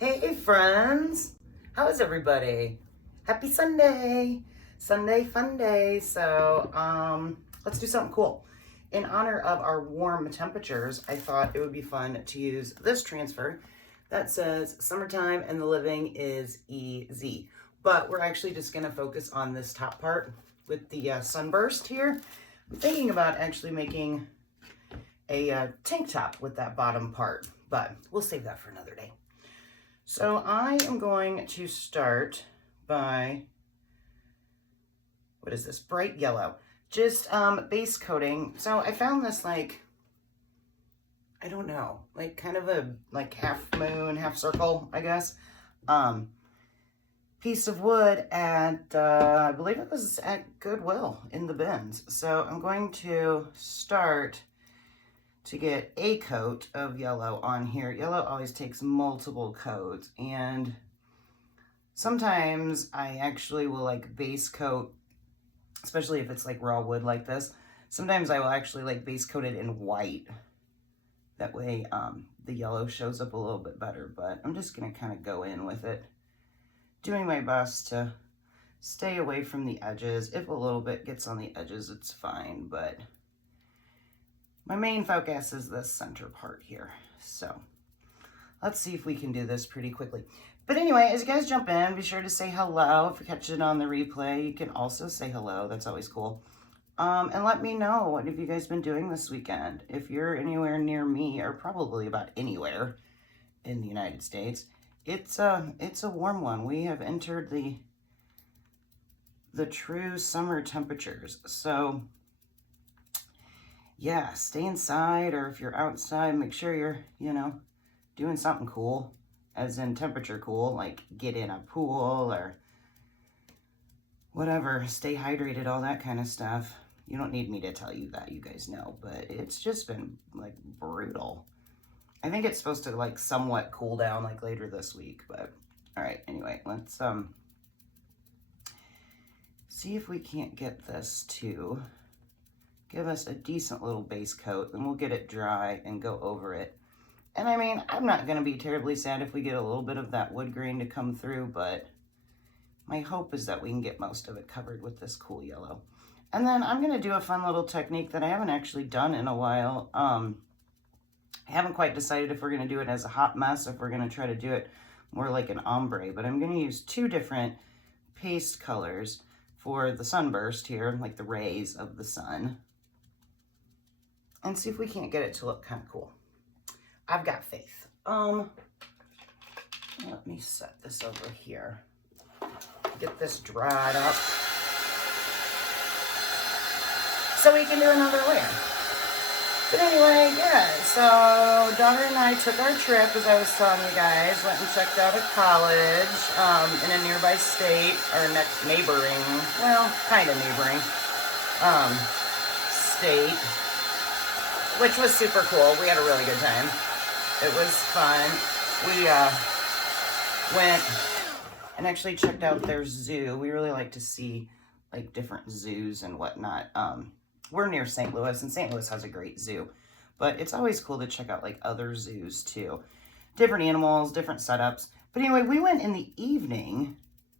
Hey friends, how is everybody? Happy Sunday, Sunday fun day. Let's do something cool. In honor of our warm temperatures, I thought it would be fun to use this transfer that says summertime and the living is easy. But we're actually just gonna focus on this top part with the sunburst here. I'm thinking about actually making a tank top with that bottom part, but we'll save that for another day. So I am going to start by, what is this? Bright yellow. Just base coating. So I found this I don't know, kind of a half moon, half circle, I guess. Piece of wood at, I believe it was at Goodwill in the bins. So I'm going to start to get a coat of yellow on here. Yellow always takes multiple coats, and sometimes I actually will base coat, especially if it's raw wood like this. Sometimes I will actually base coat it in white. That way the yellow shows up a little bit better, but I'm just gonna kind of go in with it, doing my best to stay away from the edges. If a little bit gets on the edges, it's fine, but my main focus is this center part here. So let's see if we can do this pretty quickly. But anyway, as you guys jump in, be sure to say hello. If you catch it on the replay, you can also say hello. That's always cool. And let me know, what have you guys been doing this weekend? If you're anywhere near me, or probably about anywhere in the United States, it's a warm one. We have entered the true summer temperatures. So yeah, stay inside, or if you're outside, make sure you're, doing something cool, as in temperature cool, like get in a pool or whatever, stay hydrated, all that kind of stuff. You don't need me to tell you that, you guys know, but it's just been brutal. I think it's supposed to somewhat cool down later this week, but all right, anyway, let's see if we can't get this to give us a decent little base coat, then we'll get it dry and go over it. And I mean, I'm not gonna be terribly sad if we get a little bit of that wood grain to come through, but my hope is that we can get most of it covered with this cool yellow. And then I'm gonna do a fun little technique that I haven't actually done in a while. I haven't quite decided if we're gonna do it as a hot mess, if we're gonna try to do it more like an ombre, but I'm gonna use two different paste colors for the sunburst here, like the rays of the sun, and see if we can't get it to look kind of cool. I've got faith. Let me set this over here. Get this dried up so we can do another layer. But anyway, yeah, so daughter and I took our trip, as I was telling you guys, went and checked out a college in a nearby state, or next neighboring, well, kind of neighboring state, which was super cool. We had a really good time. It was fun. We went and actually checked out their zoo. We really like to see different zoos and whatnot. We're near St. Louis, and St. Louis has a great zoo, but it's always cool to check out other zoos too. Different animals, different setups. But anyway, we went in the evening,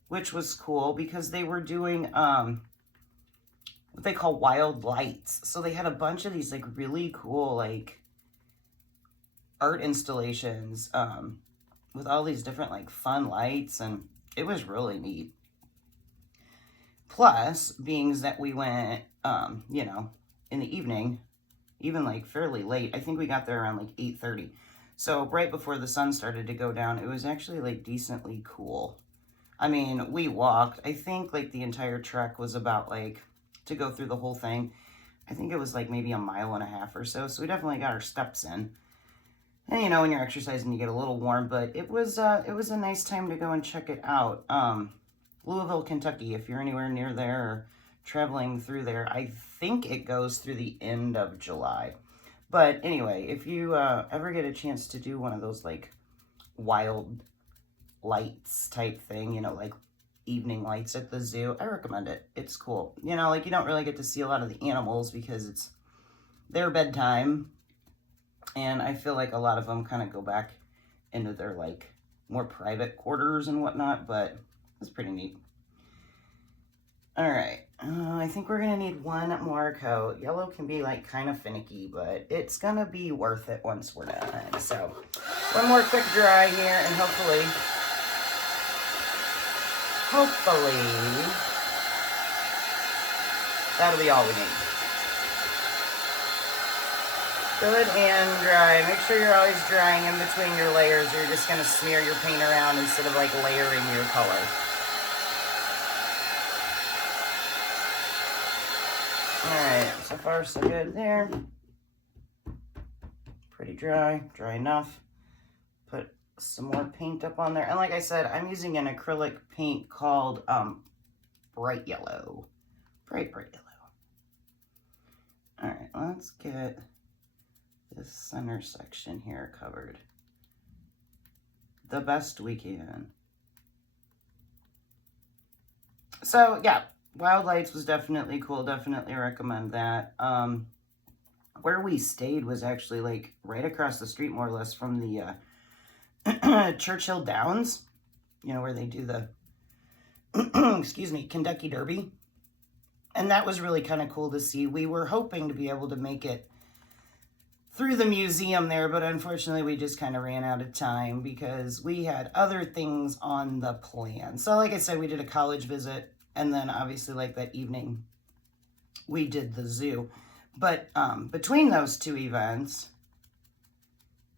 which was cool because they were doing what they call wild lights. So they had a bunch of these really cool art installations with all these different fun lights, and it was really neat. Plus, being that we went in the evening, even fairly late. I think we got there around 8:30. So right before the sun started to go down, it was actually decently cool. I mean, we walked, I think the entire trek was about to go through the whole thing, I think it was maybe a mile and a half or so. So we definitely got our steps in. And when you're exercising, you get a little warm, but it was a nice time to go and check it out. Louisville, Kentucky, if you're anywhere near there or traveling through there, I think it goes through the end of July. But anyway, if you ever get a chance to do one of those wild lights type thing, evening lights at the zoo, I recommend it. It's cool. You don't really get to see a lot of the animals because it's their bedtime, and I feel a lot of them kind of go back into their more private quarters and whatnot, but it's pretty neat. All right, I think we're gonna need one more coat. Yellow can be like kind of finicky, but it's gonna be worth it once we're done. So one more quick dry here, and hopefully, that'll be all we need. Good and dry. Make sure you're always drying in between your layers, or you're just gonna smear your paint around instead of like layering your color. Alright, so far so good there. Pretty dry, dry enough. Put some more paint up on there. And like I said, I'm using an acrylic paint called Bright Yellow. Bright Yellow. Alright, let's get this center section here covered the best we can. So yeah, Wild Lights was definitely cool. Definitely recommend that. Where we stayed was actually like right across the street, more or less, from the Churchill Downs, you know, where they do the excuse me, Kentucky Derby. And that was really kind of cool to see. We were hoping to be able to make it through the museum there, but unfortunately we just kind of ran out of time because we had other things on the plan. So like I said, we did a college visit, and then obviously like that evening we did the zoo. But between those two events,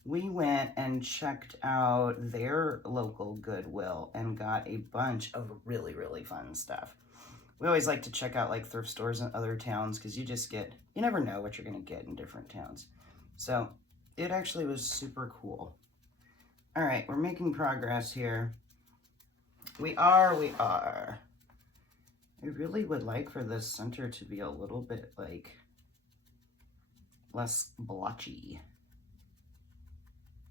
we went and checked out their local Goodwill and got a bunch of really, really fun stuff. We always like to check out like thrift stores in other towns because you never know what you're going to get in different towns. So it actually was super cool. All right, we're making progress here. We are. I really would like for this center to be a little bit like less blotchy.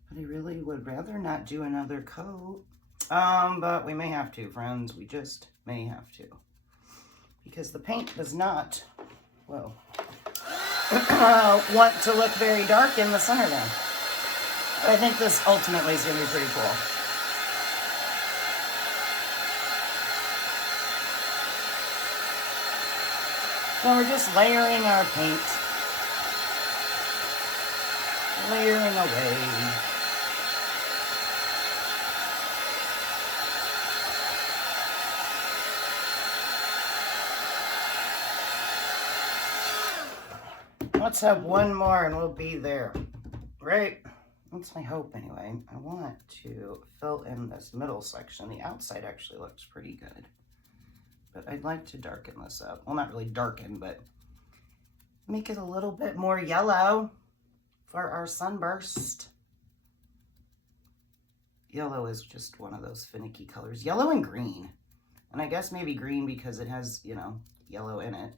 But I really would rather not do another coat. But we may have to, friends. We just may have to. Because the paint does not, whoa, want to look very dark in the center there. But I think this ultimately is going to be pretty cool. So we're just layering our paint. Layering away. Let's have one more and we'll be there, right? That's my hope anyway. I want to fill in this middle section. The outside actually looks pretty good, but I'd like to darken this up. Well, not really darken, but make it a little bit more yellow for our sunburst. Yellow is just one of those finicky colors. Yellow and green. And I guess maybe green because it has, you know, yellow in it.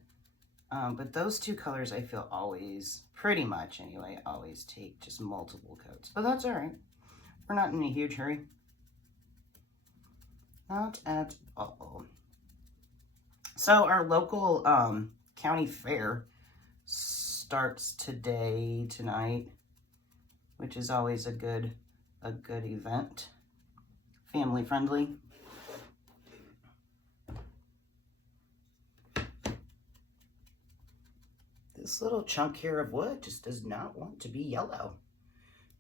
But those two colors I feel always, pretty much anyway, always take just multiple coats. But that's all right. We're not in a huge hurry. Not at all. So our local county fair starts tonight, which is always a good event. Family friendly. This little chunk here of wood just does not want to be yellow.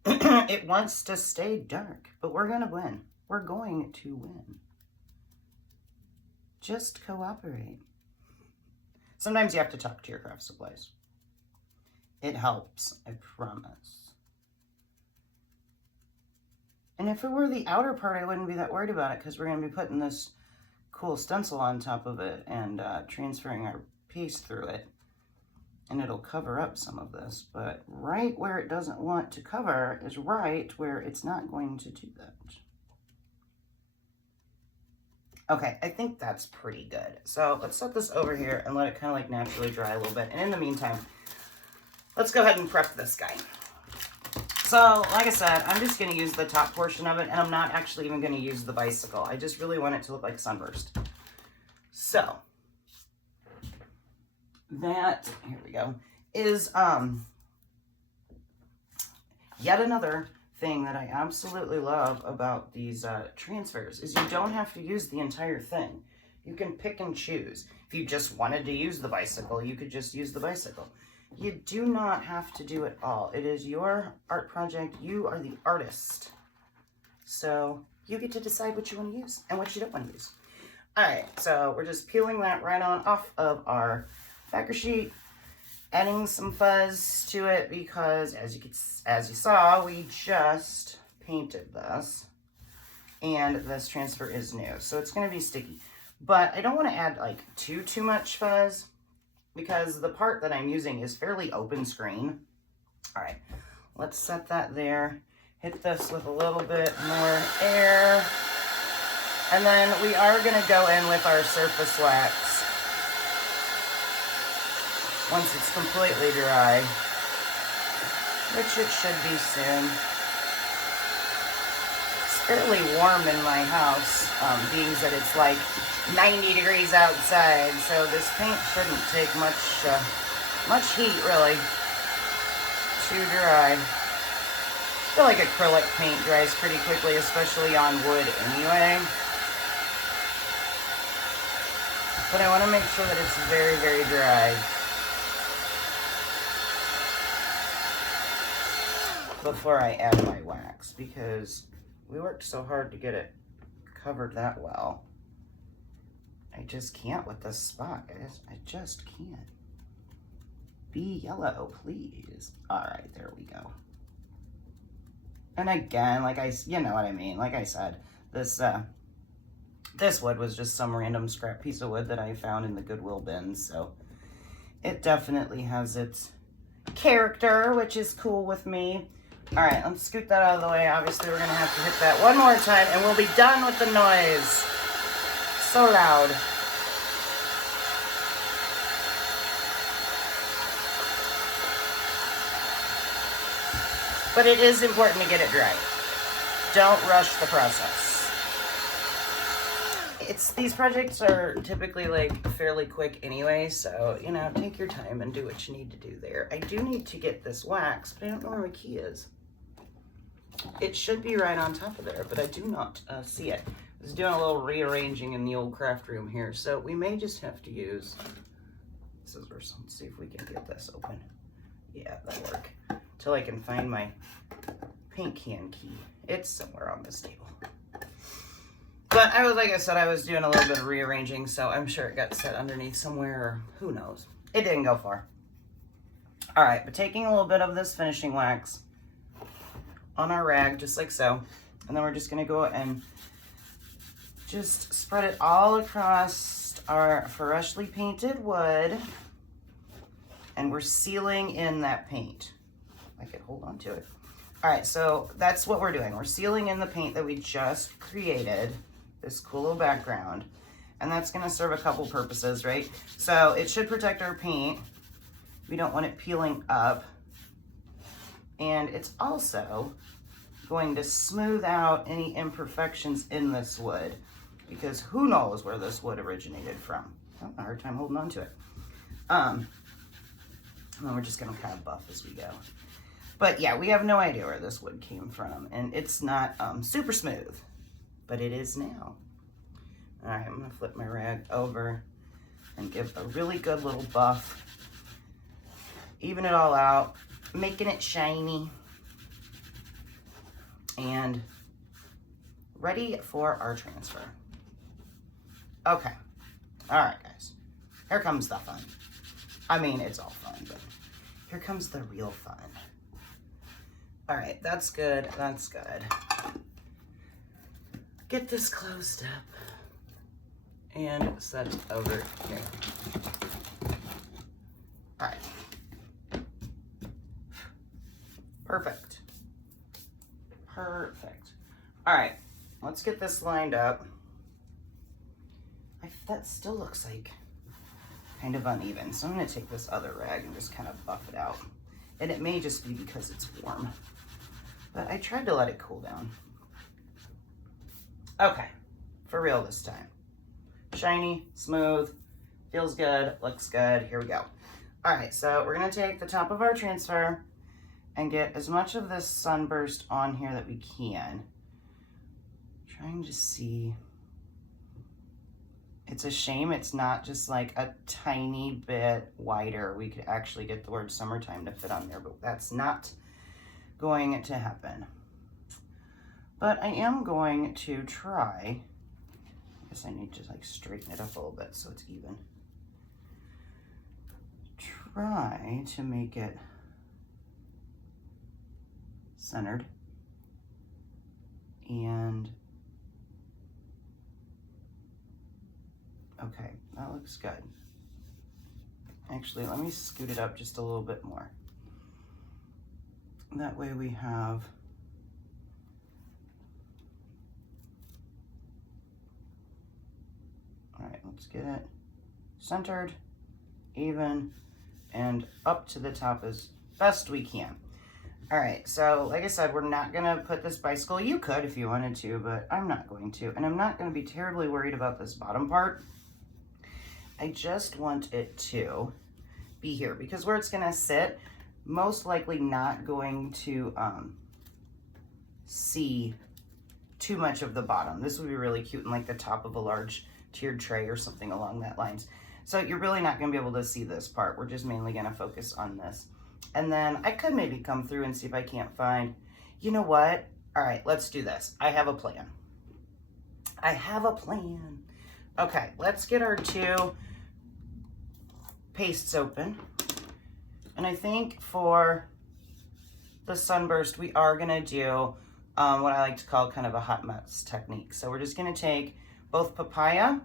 It wants to stay dark, but we're going to win. We're going to win. Just cooperate. Sometimes you have to talk to your craft supplies. It helps, I promise. And if it were the outer part, I wouldn't be that worried about it because we're going to be putting this cool stencil on top of it and transferring our piece through it. And it'll cover up some of this, but right where it doesn't want to cover is right where it's not going to do that. Okay, I think that's pretty good. So let's set this over here and let it kind of like naturally dry a little bit. And in the meantime, let's go ahead and prep this guy. So like I said, I'm just gonna use the top portion of it, and I'm not actually even gonna use the bicycle. I just really want it to look like sunburst. So that, here we go, is yet another thing that I absolutely love about these transfers is you don't have to use the entire thing. You can pick and choose. If you just wanted to use the bicycle, you could just use the bicycle. You do not have to do it all. It is your art project. You are the artist. So you get to decide what you want to use and what you don't want to use. All right, so we're just peeling that right on off of our backer sheet, adding some fuzz to it because as you saw, we just painted this and this transfer is new. So it's going to be sticky, but I don't want to add like too much fuzz because the part that I'm using is fairly open screen. All right, let's set that there. Hit this with a little bit more air. And then we are going to go in with our surface wax once it's completely dry, which it should be soon. It's fairly warm in my house, being that it's like 90 degrees outside, so this paint shouldn't take much heat really to dry. I feel like acrylic paint dries pretty quickly, especially on wood anyway. But I want to make sure that it's very, very dry before I add my wax, because we worked so hard to get it covered that well. I just can't with this spot, guys. I just can't. Be yellow, please. All right, there we go. And again, you know what I mean. Like I said, this wood was just some random scrap piece of wood that I found in the Goodwill bin, so it definitely has its character, which is cool with me. All right, let's scoot that out of the way. Obviously, we're gonna have to hit that one more time, and we'll be done with the noise. So loud. But it is important to get it dry. Don't rush the process. These projects are typically like fairly quick anyway, so, you know, take your time and do what you need to do there. I do need to get this wax, but I don't know where my key is. It should be right on top of there, but I do not see it. I was doing a little rearranging in the old craft room here, so we may just have to use scissors. Let's see if we can get this open. Yeah, that'll work. Till I can find my paint can key. It's somewhere on this table. But like I said, I was doing a little bit of rearranging, so I'm sure it got set underneath somewhere, or who knows. It didn't go far. All right, but taking a little bit of this finishing wax on our rag, just like so, and then we're just gonna go and just spread it all across our freshly painted wood, and we're sealing in that paint. I could hold on to it. All right, so that's what we're doing. We're sealing in the paint that we just created, this cool little background, and that's gonna serve a couple purposes, right? So it should protect our paint. We don't want it peeling up. And it's also going to smooth out any imperfections in this wood, because who knows where this wood originated from. I'm having a hard time holding on to it. And then we're just gonna kind of buff as we go. But yeah, we have no idea where this wood came from, and it's not super smooth, but it is now. All right, I'm gonna flip my rag over and give a really good little buff. Even it all out, making it shiny and ready for our transfer. Okay, all right, guys, here comes the fun. I mean, it's all fun, but here comes the real fun. All right, that's good, that's good. Get this closed up and set it over here. All right. Perfect. Perfect. All right, let's get this lined up. That still looks like kind of uneven, so I'm gonna take this other rag and just kind of buff it out. And it may just be because it's warm, but I tried to let it cool down. Okay, for real this time. Shiny, smooth, feels good, looks good. Here we go. All right, so we're gonna take the top of our transfer and get as much of this sunburst on here that we can. Trying to see. It's a shame it's not just like a tiny bit wider. We could actually get the word summertime to fit on there, but that's not going to happen. But I am going to try. I guess I need to like straighten it up a little bit so it's even. Try to make it centered. And okay, that looks good. Actually, let me scoot it up just a little bit more. That way we have all right, let's get it centered, even, and up to the top as best we can. All right, so like I said, we're not gonna put this bicycle. You could if you wanted to, but I'm not going to. And I'm not gonna be terribly worried about this bottom part. I just want it to be here because where it's gonna sit, most likely not going to see too much of the bottom. This would be really cute in like the top of a large tiered tray or something along that lines. So you're really not gonna be able to see this part. We're just mainly gonna focus on this. And then I could maybe come through and see if I can't find, you know what? All right, let's do this. I have a plan. I have a plan. Okay, let's get our two pastes open. And I think for the sunburst, we are gonna do what I like to call kind of a hot mess technique. So we're just gonna take both papaya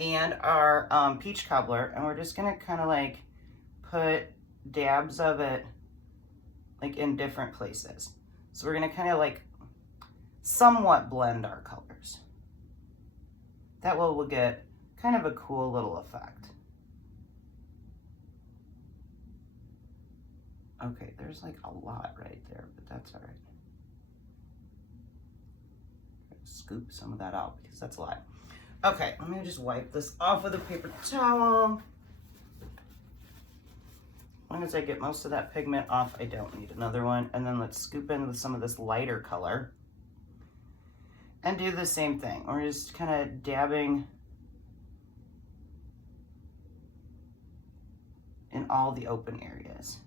and our peach cobbler, and we're just gonna kind of like put dabs of it like in different places. So we're gonna kind of like somewhat blend our colors. That way we'll get kind of a cool little effect. Okay, there's like a lot right there, but that's all right. Scoop some of that out because that's a lot. Okay, I'm gonna just wipe this off with a paper towel. As long as I get most of that pigment off, I don't need another one. And then let's scoop in with some of this lighter color and do the same thing. We're just kind of dabbing in all the open areas.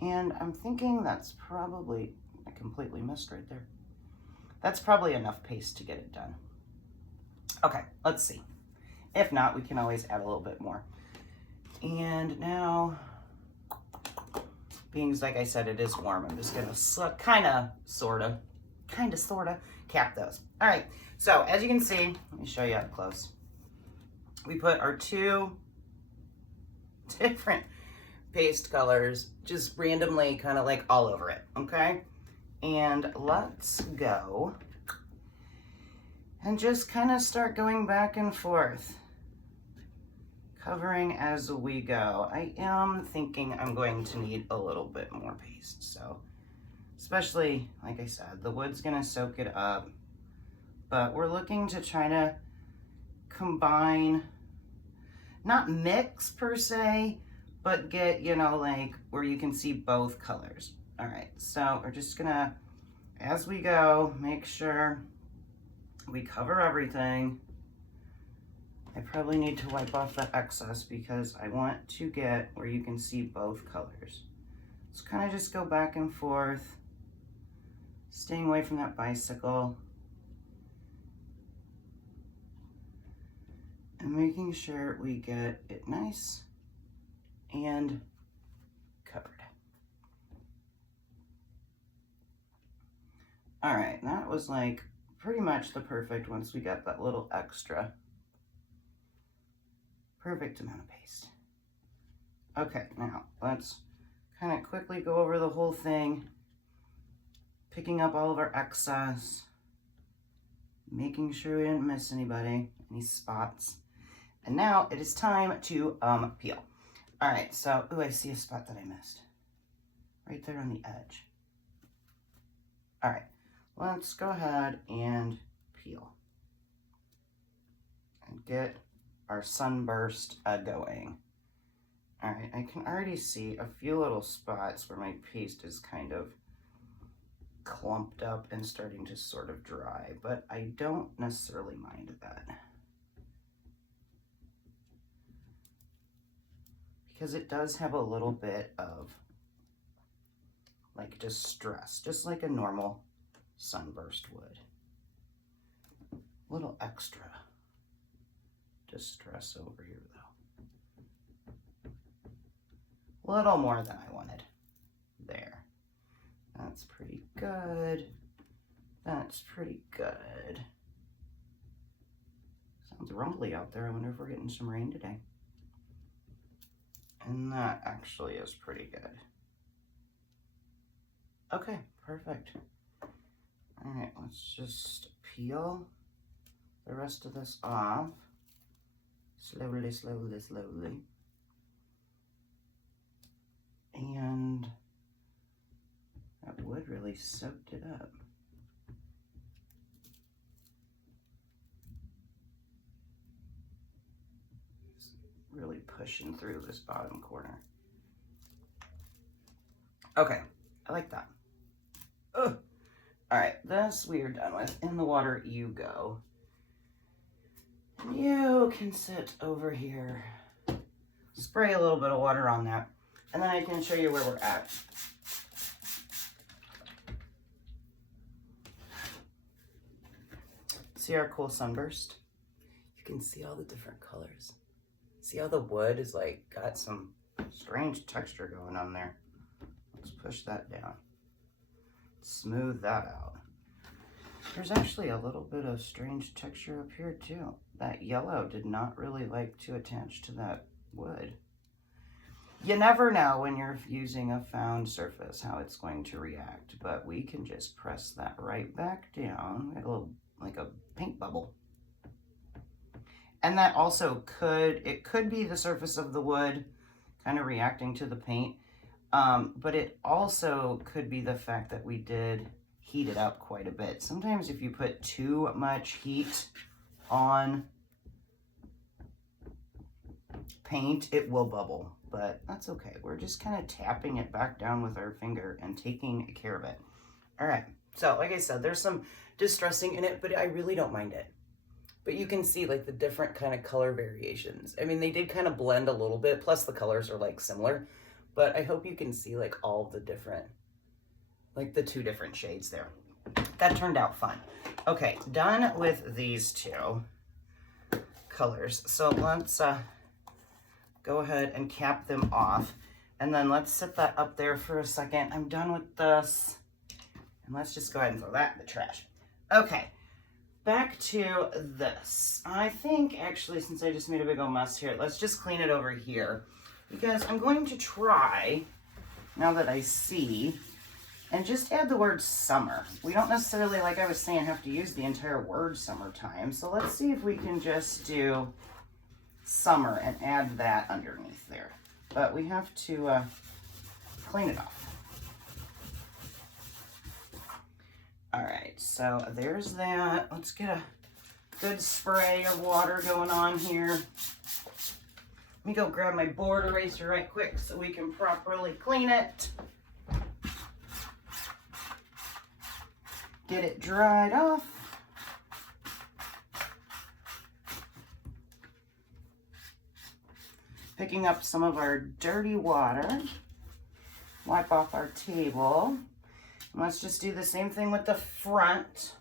And I'm thinking that's probably, I completely missed right there. That's probably enough paste to get it done. Okay, let's see. If not, we can always add a little bit more. And now, being like I said, it is warm, I'm just gonna kind of, sort of cap those. All right, so as you can see, let me show you up close. We put our two different paste colors just randomly kind of like all over it, okay? And let's go and just kind of start going back and forth, covering as we go. I am thinking I'm going to need a little bit more paste, so especially, like I said, the wood's gonna soak it up, but we're looking to try to combine, not mix per se, but get, you know, like where you can see both colors. All right, so we're just gonna, as we go, make sure we cover everything. I probably need to wipe off the excess because I want to get where you can see both colors. So kind of just go back and forth, staying away from that bicycle. And making sure we get it nice and covered. All right, that was like pretty much the perfect once we got that little extra. Perfect amount of paste. Okay, now let's kind of quickly go over the whole thing, picking up all of our excess, making sure we didn't miss any spots. And now it is time to peel. All right, so, ooh, I see a spot that I missed. Right there on the edge. All right, let's go ahead and peel. And get our sunburst going. All right, I can already see a few little spots where my paste is kind of clumped up and starting to sort of dry, but I don't necessarily mind that. Because it does have a little bit of like distress, just like a normal sunburst would. A little extra distress over here though. A little more than I wanted. There. That's pretty good. That's pretty good. Sounds rumbly out there. I wonder if we're getting some rain today. And that actually is pretty good. Okay, perfect. All right, let's just peel the rest of this off. Slowly, slowly, slowly. And that wood really soaked it up. Just really pushing through this bottom corner. Okay, I like that. Ugh. All right, this we are done with. In the water you go. You can sit over here. Spray a little bit of water on that, and then I can show you where we're at. See our cool sunburst? You can see all the different colors. See how the wood is like got some strange texture going on there. Let's push that down. Smooth that out. There's actually a little bit of strange texture up here too. That yellow did not really like to attach to that wood. You never know when you're using a found surface how it's going to react, but we can just press that right back down. We have a little, like a paint bubble. And that also it could be the surface of the wood kind of reacting to the paint. But it also could be the fact that we did heat it up quite a bit. Sometimes if you put too much heat on paint, it will bubble, but that's okay. We're just kind of tapping it back down with our finger and taking care of it. All right, so like I said, there's some distressing in it, but I really don't mind it. But you can see like the different kind of color variations. I mean, they did kind of blend a little bit, plus the colors are like similar. But I hope you can see like all the different, like the two different shades there. That turned out fun. Okay, done with these two colors. So let's go ahead and cap them off. And then let's set that up there for a second. I'm done with this. And let's just go ahead and throw that in the trash. Okay, back to this. I think actually, since I just made a big old mess here, let's just clean it over here. Because I'm going to try, now that I see, and just add the word summer. We don't necessarily, like I was saying, have to use the entire word summertime. So let's see if we can just do summer and add that underneath there. But we have to clean it off. All right, so there's that. Let's get a good spray of water going on here. Let me go grab my board eraser right quick so we can properly clean it. Get it dried off. Picking up some of our dirty water. Wipe off our table. And let's just do the same thing with the front.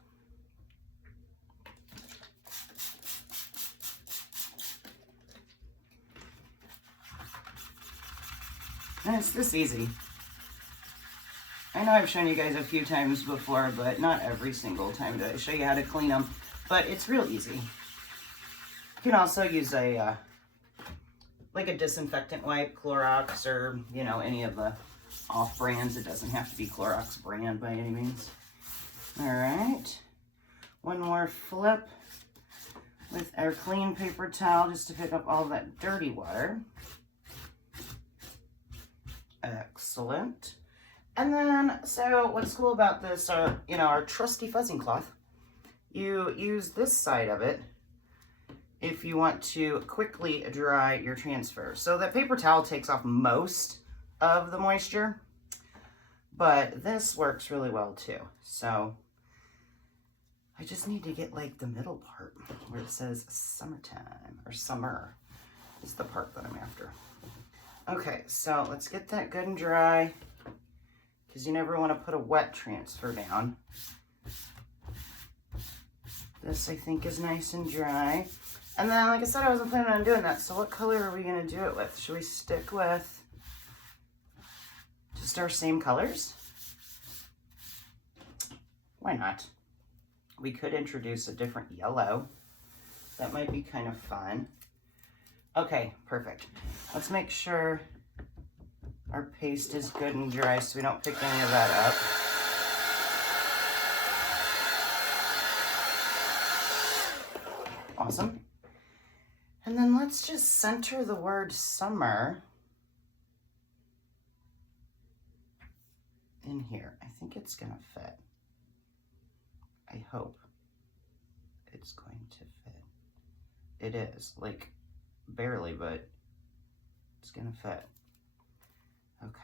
And it's this easy. I know I've shown you guys a few times before, but not every single time do I show you how to clean them. But it's real easy. You can also use a like a disinfectant wipe, Clorox, or any of the off brands. It doesn't have to be Clorox brand by any means. All right, one more flip with our clean paper towel just to pick up all that dirty water. Excellent. And then, so what's cool about this are, our trusty fuzzing cloth. You use this side of it if you want to quickly dry your transfer. So that paper towel takes off most of the moisture, but this works really well too. So I just need to get like the middle part where it says summertime, or summer is the part that I'm after. Okay, so let's get that good and dry, because you never want to put a wet transfer down. This I think is nice and dry. And then, like I said, I wasn't planning on doing that. So what color are we going to do it with? Should we stick with just our same colors? Why not? We could introduce a different yellow. That might be kind of fun. Okay, perfect. Let's make sure our paste is good and dry so we don't pick any of that up. Awesome. And then let's just center the word summer in here. I think it's gonna fit. I hope it's going to fit. It is, like, barely, but it's gonna fit. Okay.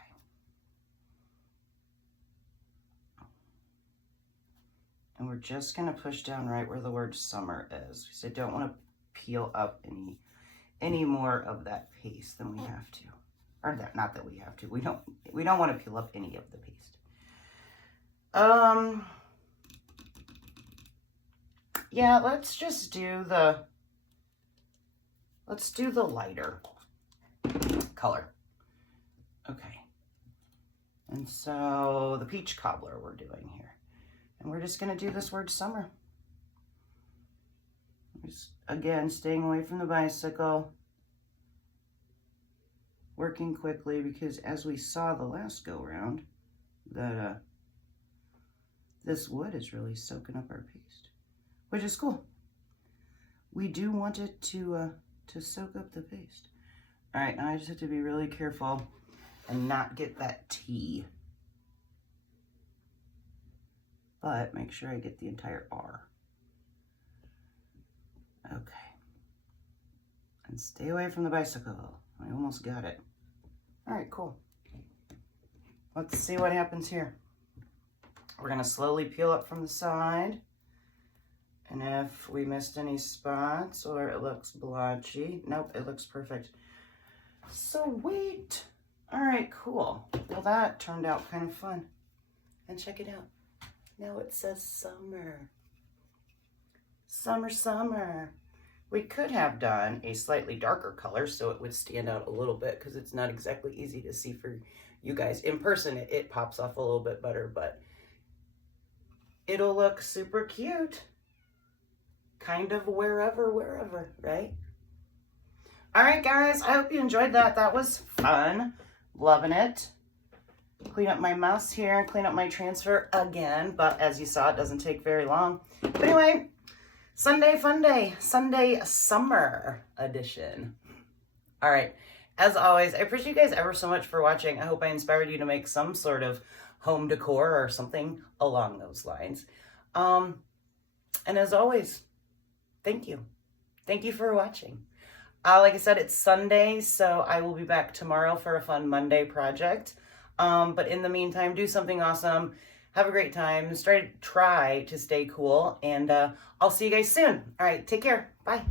And we're just gonna push down right where the word summer is, because I don't want to peel up any more of that paste than we have to. Or that, not that we have to. We don't want to peel up any of the paste. Yeah, let's do the lighter color. Okay. And so the peach cobbler we're doing here. And we're just going to do this word summer. Just, again, staying away from the bicycle. Working quickly, because as we saw the last go round, that this wood is really soaking up our paste, which is cool. We do want it to soak up the paste. All right, now I just have to be really careful and not get that T. But make sure I get the entire R. Okay. And stay away from the bicycle. I almost got it. All right, cool. Let's see what happens here. We're gonna slowly peel up from the side. And if we missed any spots or it looks blotchy, nope, it looks perfect. Sweet. All right, cool. Well, that turned out kind of fun. And check it out. Now it says summer. Summer, summer. We could have done a slightly darker color so it would stand out a little bit, because it's not exactly easy to see for you guys. In person, it pops off a little bit better, but it'll look super cute. Kind of wherever, right? All right, guys, I hope you enjoyed that. That was fun. Loving it. Clean up my mess here and clean up my transfer again, but as you saw, it doesn't take very long. But anyway, Sunday fun day, Sunday summer edition. All right, as always, I appreciate you guys ever so much for watching. I hope I inspired you to make some sort of home decor or something along those lines. And as always, thank you. Thank you for watching. Like I said, it's Sunday, so I will be back tomorrow for a fun Monday project. But in the meantime, do something awesome. Have a great time. Try to stay cool. And I'll see you guys soon. All right, take care. Bye.